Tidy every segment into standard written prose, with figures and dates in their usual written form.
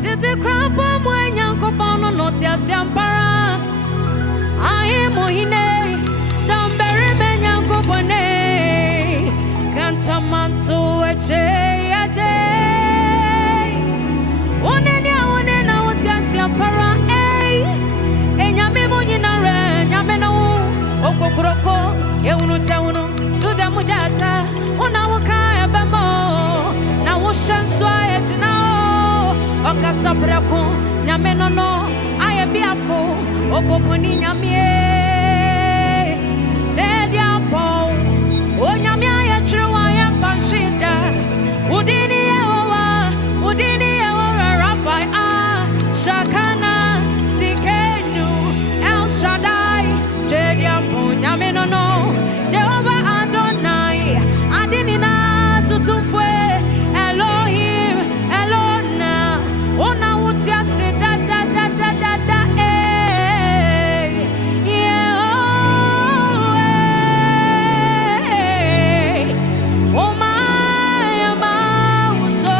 Tete krapa mwenya kopono notia siampara. Aye mohine dambere menya kopone. Kantamantu eche aje. Onena wotia siampara. Enyame monyina re nyame no okokuroko eunu tewunu duda mujata ona woka ebemo na wo shanswa ejina okasabrako nyame no aye biafo opoponi nyame dedi apo o nyame aye trewa ya panshida udini yewa rabai shakana tikenu El Shaddai dedi apo nyame no Jehovah Adonai adinina sutumfwe Elohim Elona ona utia se da oh my so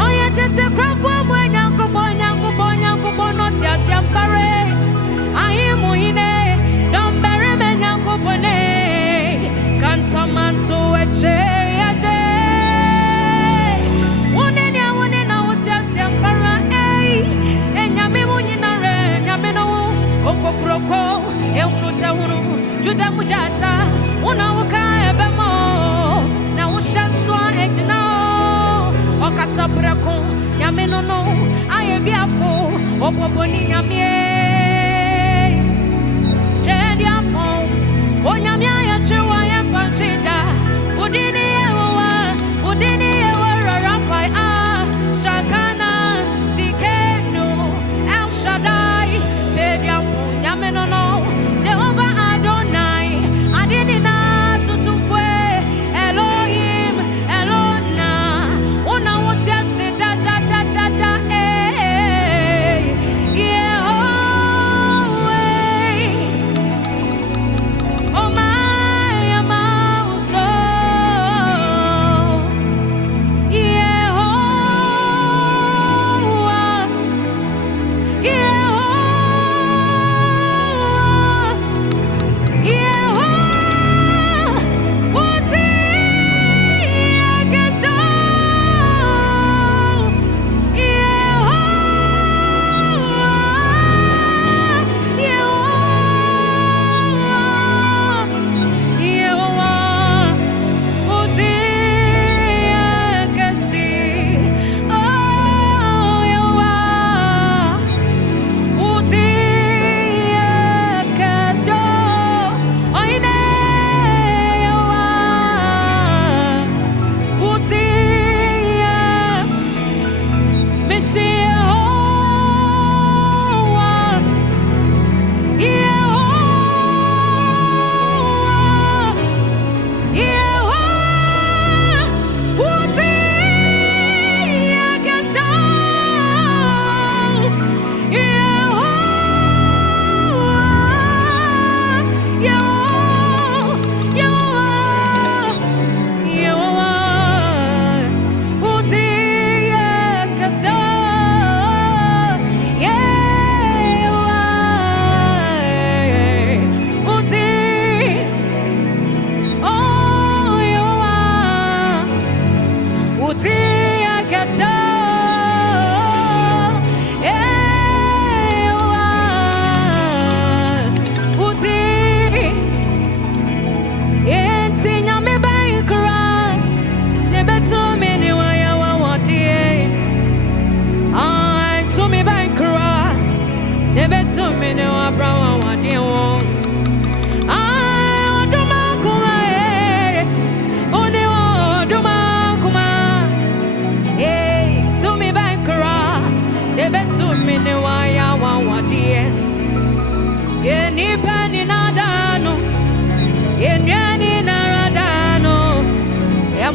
oh yeah tete krapwa mwenya kuponya tia siampare ayi muhine dombere menya kupone kantamantu eche aje onena utia siampara enyame munyina re nyame no okokuroko eunu tewunu juda mujata una woka ebemo na wo shanswa ejina okasabrako nyame no aye biafo opoponi nyame jedi apo o nyame aye trewa ya panshida udini yewa rafai shakana tikenu El Shaddai jedi apo nyame no Jehovah Adonai adinina sutumfwe Elohim Elona ona wotia se da oh my so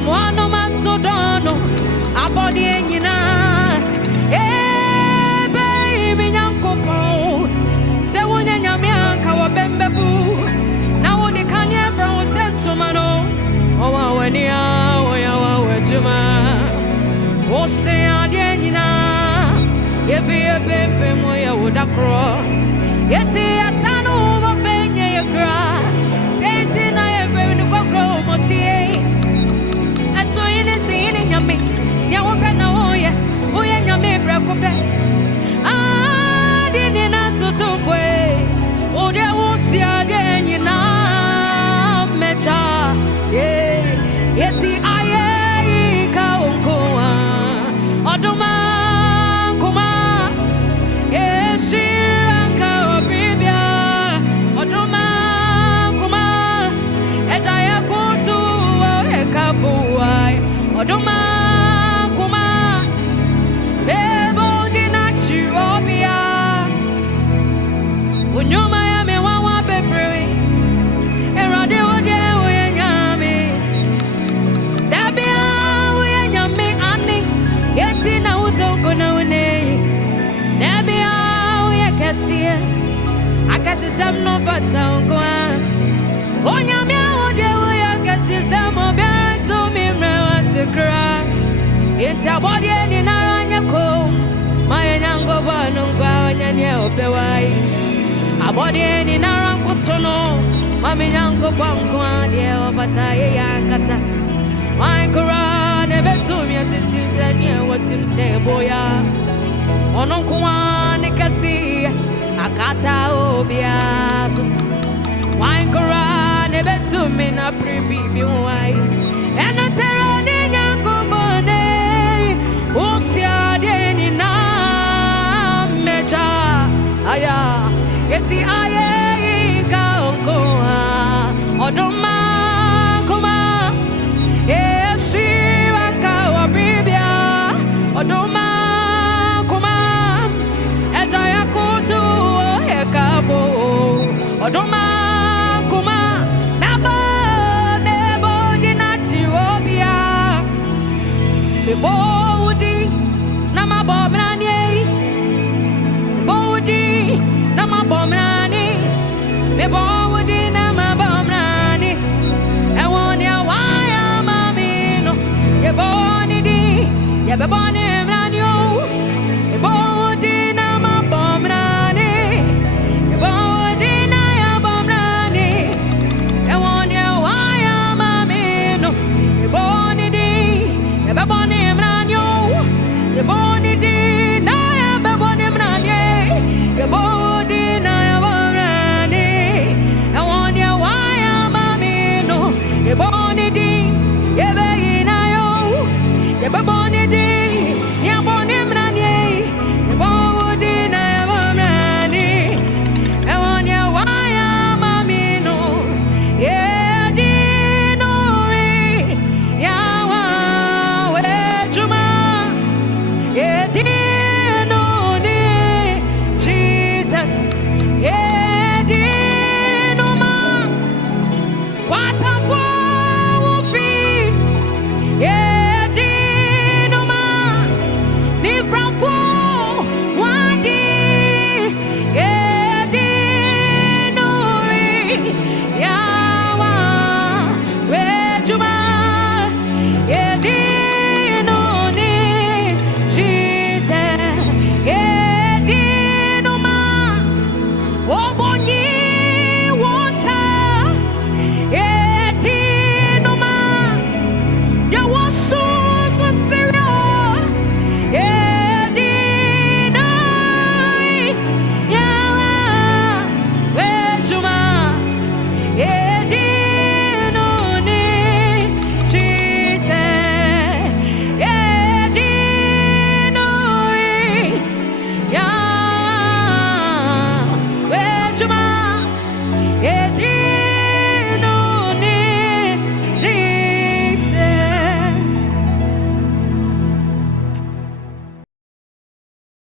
Mwana masodono abodi enyina baby nyankopo se wonya nyame anka wo bembebu na wo de kan evra wo sentumano o wa wania wo ya wa wajuma Oceanina, if you have been moya would a crow, yet a son over Benya, you cry. Saint in I have been to go grow motier. That's all in a scene in your me. Yawakanaya, Oya me break. Ah, didn't answer to way. Oh, there was ya again, you know, Mecha, yeah, yet I. Oduma kuma Eshiranka Obribia Oduma kuma Ejaya Kutu Ekafuai Oduma kuma Bebo Dinachi Obia Unyuma ya mewawa bebre Erade ode uyenyame Dabia uyenyame ani Yeti na utoko na une Nebia uye kesie Akasi sem no fata unkwa Onyamia ude uye kasi sem Obiara to mi mrewa sikra Yeti abodi eni naranya ko Maya nyango bwanu nkwa Onyanye opewai Abodi eni naranku tono Mami nyango bwankwa Die opata ye yankasa Wankura nebe tumi atintim sanye watim se boya Ononkuwa ne kasi akata obiaso Wankura nebe tumi na pribi biwai Eno tera ni nyankumone Usia deni na mecha Aya Yeti aye ika onkuwa Odoma Oduma kuma Ejaya kutu hekavo Oduma kuma Nebo dinati obia Bebo udi Nama bomrani Bebo udi Nama bomrani Bebo udi Nama bomrani Ewon ya waya mamino Yebo nidi Yebo ni Ebony